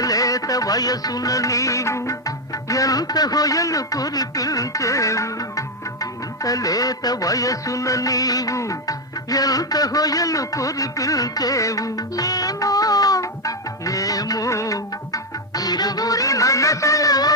లేత వయసున నీవు ఎంత హొయలు కురిపించేవు? ఇంత లేత వయసున నీవు ఎంత హొయలు కురిపించేవు? ఏ no